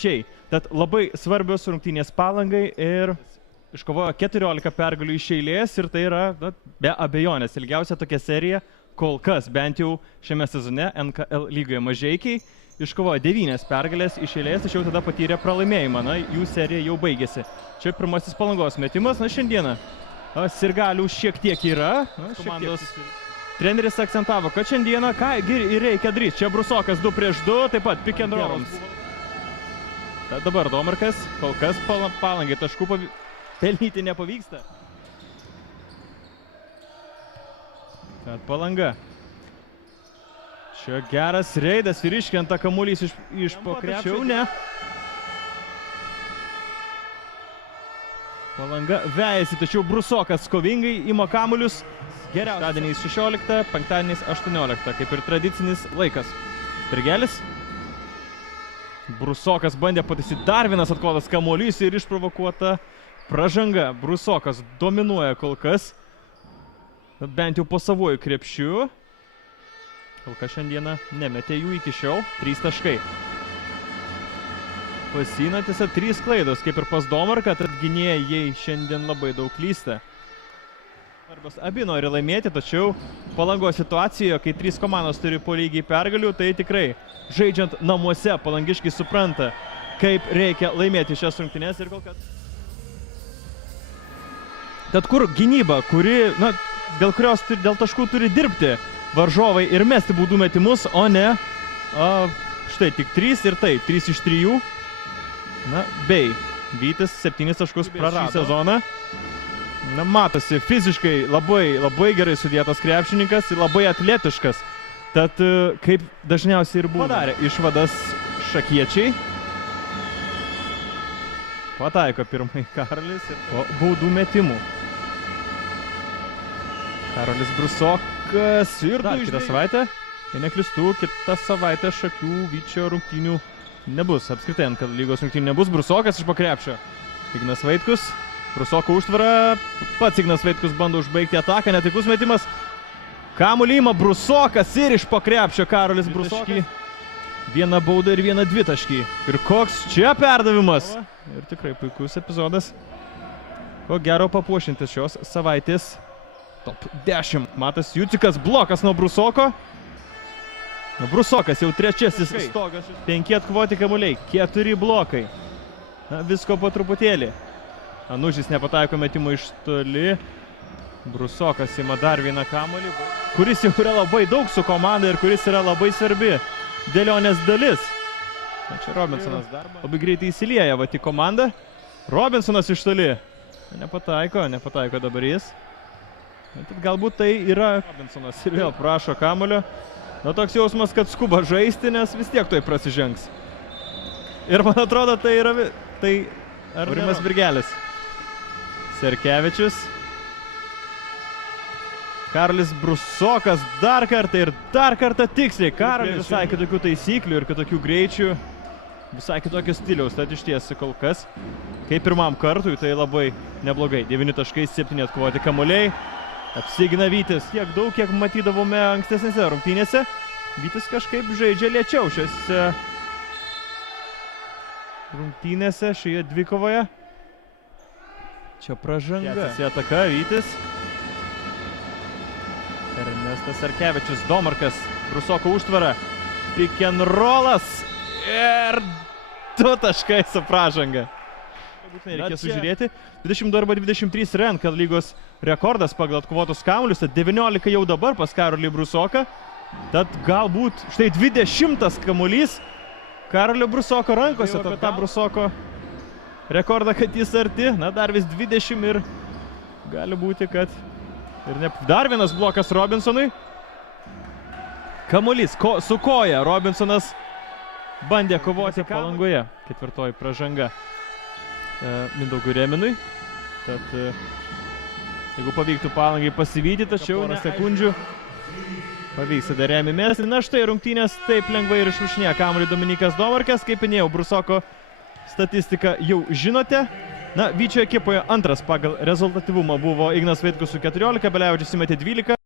atvirkščiai. Tad labai svarbios rungtynės Palangai ir iškovojo 14 pergalių iš eilės ir tai yra be abejonės ilgiausia tokia serija kol kas, bent jau šiame sezone NKL lygoje. Mažeikiai iškovojo 9 pergalės iš eilės, tačiau tada patyrė pralaimėjimą. Na, jų serija jau baigėsi. Čia pirmasis Palangos metimas. Na, šiandieną sirgalių šiek tiek yra. Komandos treneris akcentavo, kad šiandieną ką reikia daryti. Čia Brusokas 2 prieš 2, taip pat pick and rollams. Dabar Domarkas, kol kas Palangai taškų pelnyti nepavyksta. Tad Palanga. Čia geras reidas, vyriškenta kamuolys iš po krepšio. Ne. Palanga vejasi, tačiau Brusokas kovingai ima kamuolius. Geriausiais 16, penktadieniais 18, kaip ir tradicinis laikas. Birgelis. Brusokas bandė pataisyti dar vienas atkovotas kamuolys ir išprovokuota pražanga. Brusokas dominuoja kol kas. Bent jau po savuoju krepšiu. Kol kas šiandieną nemetė jų iki šiol. 3 taškai. Pasinatisa 3 klaidos, kaip ir pas Domarką, tad gynėjai šiandien labai daug klysta. Abi nori laimėti, tačiau Palangos situacijoje, kai 3 komandos turi po lygiai pergalių, tai tikrai žaidžiant namuose palangiškiai supranta, kaip reikia laimėti šias rungtynes ir kol kas. Tad kur gynyba, kuri, dėl taškų turi dirbti varžovai ir mesti baudų metimus, o ne štai tik 3 ir tai 3 iš 3. Na, bei Vytis 7 taškus prarado šį sezoną. Na, matosi, fiziškai labai gerai sudėtas krepšininkas ir labai atletiškas. Tad kaip dažniausiai ir buvo. Padarė išvadas šakiečiai. Pataiko pirmąjį Karolis ir po baudų metimų. Karolis Brusokas ir dar kitą savaitę. Jei neklystu, kitą savaitę Šakių Vyčio rungtynių nebus. Apskritai, kad lygos rungtynių nebus. Brusokas iš po krepšio. Ignas Vaitkus. Brusoko užtvara. Pats Ignas Vaitkus bando užbaigti ataką. Netaiklus metimas. Kamuolį ima Brusokas ir iš po krepšio Karolis Brusokas. 1 bauda ir 1 dvitaškį. Ir koks čia perdavimas. Ir tikrai puikus epizodas. Ko gero papuošintis šios savaitės top 10. Matas Jucikas, blokas nuo Brusoko. Brusokas jau trečiasis stogas. 5 atkovoti kamuoliai, 4 blokai. Na, visko po truputėlį. Anužis nepataiko metimo iš toli. Brusokas ima dar vieną kamuolį, kuris jau yra labai daug su komanda ir kuris yra labai svarbi dėlionės dalis. Na, čia Robinsonas labai greitai įsilieja į komandą. Robinsonas iš toli. Nepataiko dabar jis. Galbūt tai yra Robinsonas ir vėl prašo kamuolio. Na, toks jausmas, kad skuba žaisti, nes vis tiek toj prasižengs. Ir man atrodo, tai yra Aurimas Birgelis. Serkevičius. Karolis Brusokas dar kartą tiksliai. Karolis visai kitokių taisyklių ir kitokių greičių. Visai kitokio stiliaus, tad iš tiesi kol kas. Kaip pirmam kartui, tai labai neblogai. 9 taškai, 7 atkovoti kamuoliai. Apsigina Vytis. Tiek daug, kiek matydavome ankstesnėse rungtynėse. Vytis kažkaip žaidžia lėčiau šiose rungtynėse, šioje dvikovoje. Čia pražanga. Jėsi ataka, Vytis. Ernestas Serkevičius, Domarkas, Brusoko užtvara. Pick and rollas. Ir 2 taškai su pražanga. Būtinai reikės sužiūrėti. 22 arba 23 NKL lygos rekordas pagal atkovotus kamuolius. 19 jau dabar pas Karolį Brusoką. Tad galbūt štai 20 kamuolys Karolio Brusoko rankose. Tad tą Brusoko rekordą, kad jis arti. Na, dar vis 20 ir gali būti, kad dar vienas blokas Robinsonui. Kamuolys su koja. Robinsonas bandė kovoti Palangoje. 4 pražanga Mindaugui Reminui. Tad jeigu pavyktų Palangai pasivyti, tačiau porą sekundžių pavyks dar Remi mesti. Na štai rungtynės taip lengvai ir išmušinėja kamuolį Dominikas Domarkas. Kaip minėjau, Brusoko statistiką jau žinote. Na, Vyčio ekipoje antras pagal rezultatyvumą buvo Ignas Vaitkus su 14, Belevičius įmetė 12.